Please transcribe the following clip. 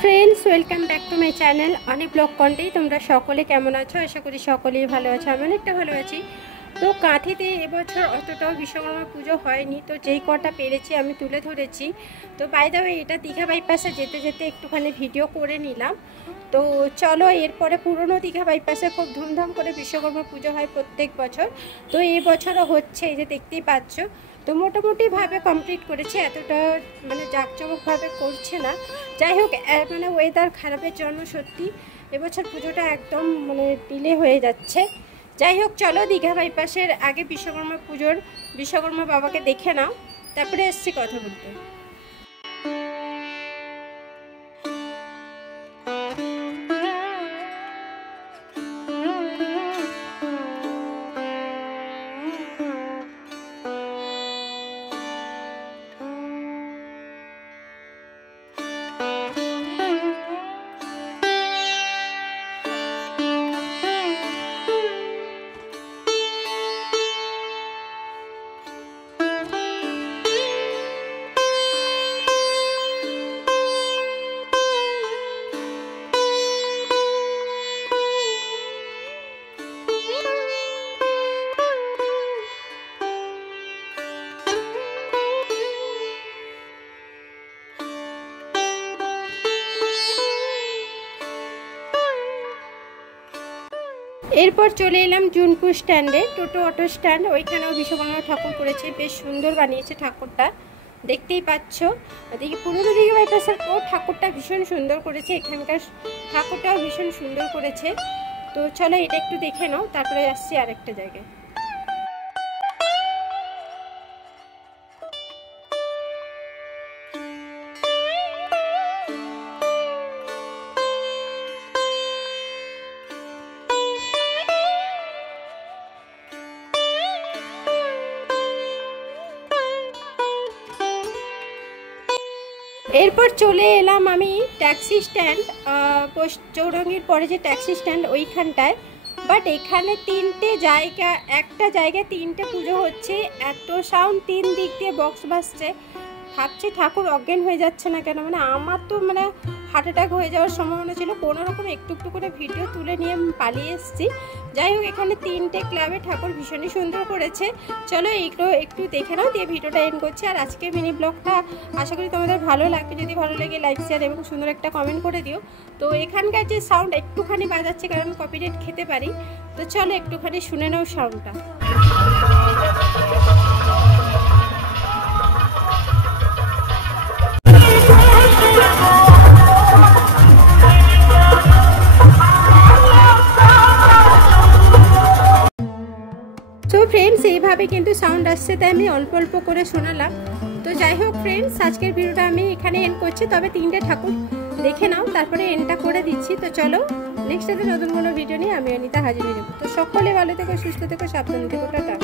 Friends welcome back to my channel अनी ब्लग कन्टे तुम्हारा सकले केमन आछो आशा करी सकलेई भालो आछो आमि अनेकटा भालो आछि। तो काठीते এবছর অতটাও বিশ্বকর্মা পুজো হয়নি, তো যেই কটা পেরেছি আমি তুলে ধরেছি। তো বাই দ্য ওয়ে এটা দীঘা বাইপাসে যেতে যেতে একটুখানি ভিডিও করে নিলাম। তো চলো এরপরে পুরনো দীঘা বাইপাসে খুব ধুমধাম করে বিশ্বকর্মা পুজো হয় প্রত্যেক বছর। তো এই বছরও হচ্ছে, এই যে দেখতেই পাচ্ছ। তো মোটামুটিভাবে কমপ্লিট করেছে, এতটা মানে জাঁকজমকভাবে করছে না। যাই হোক, মানে ওয়েদার খারাপের জন্য সত্যি এবছর পুজোটা একদম মানে ডিলে হয়ে যাচ্ছে। যাই হোক, চলো দীঘা বাইপাসের আগে বিশ্বকর্মা বাবাকে দেখে নাও, তারপরে এসছি কথা বলতে। এরপর চলে এলাম জুনপুর স্ট্যান্ডে, টোটো অটো স্ট্যান্ড। ওইখানেও বিশ্বকর্মা ঠাকুর করেছে, বেশ সুন্দর বানিয়েছে ঠাকুরটা, দেখতেই পাচ্ছ। এদিকে পুরনো দীঘা বাইপাসের ঠাকুরটা ভীষণ সুন্দর করেছে, এখানকার ঠাকুরটাও ভীষণ সুন্দর করেছে। তো চলো এটা একটু দেখে নাও, তারপরে আসছি আরেকটা জায়গায়। এরপর চলে এলাম আমি ট্যাক্সি স্ট্যান্ড, চৌরঙ্গির পরে যে ট্যাক্সি স্ট্যান্ড ওইখানটায়। বাট এখানে একটা জায়গায় তিনটে পুজো হচ্ছে, এত সাউন্ড, 3 দিক দিয়ে বক্স বাজছে। ভাবছি ঠাকুর অজ্ঞান হয়ে যাচ্ছে না কেন, মানে আমার তো মানে হার্ট অ্যাটাক হয়ে যাওয়ার সম্ভাবনা ছিল। কোনো রকম একটু করে ভিডিও তুলে নিয়ে পালিয়ে এসেছি। যাই হোক, এখানে 3টে ক্লাবে ঠাকুর ভীষণই সুন্দর করেছে। চলো এইগুলো একটু দেখে নাও, দিয়ে ভিডিওটা এন্ড করছি। আর আজকে মিনি ব্লগটা আশা করি তোমাদের ভালো লাগবে। যদি ভালো লাগে লাইক শেয়ার এবং সুন্দর একটা কমেন্ট করে দিও। তো এখানকার যে সাউন্ড একটুখানি বাজাচ্ছে, কারণ কপিরাইট খেতে পারি। তো চলো একটুখানি শুনে নাও সাউন্ডটা। তো ফ্রেন্ডস এইভাবে কিন্তু সাউন্ড আসছে, তাই আমি অল্প অল্প করে শোনালাম। তো যাই হোক ফ্রেন্ডস, আজকের ভিডিওটা আমি এখানে এন্ড করছি। তবে 3টে ঠাকুর দেখে নাও, তারপরে এন্ডটা করে দিচ্ছি। তো চলো নেক্সট নতুন কোনো ভিডিও নিয়ে আমি অনিতা হাজির হয়ে যাবো। তো সকলে ভালো থেকো, সুস্থ থেকো, সাবধানে থেকো, টাটা।